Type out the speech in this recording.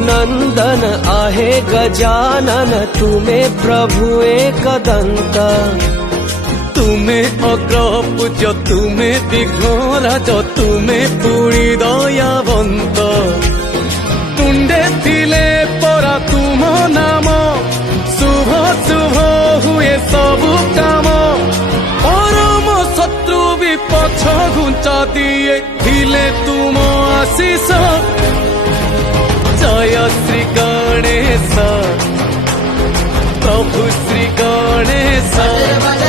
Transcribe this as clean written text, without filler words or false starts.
नंदन आहे गजानन तुमे प्रभु एकदंत। तुमे अग्रपूज तुमे विघ्नराज तुमे पुरी दयावंत। तुंडे थिले परा तुम नाम शुभ शुभ हुए सबु काम। परम शत्रु भी पछ घुंचा दिए थिले तुम आशीष। जय श्री गणेश प्रभु श्री गणेश।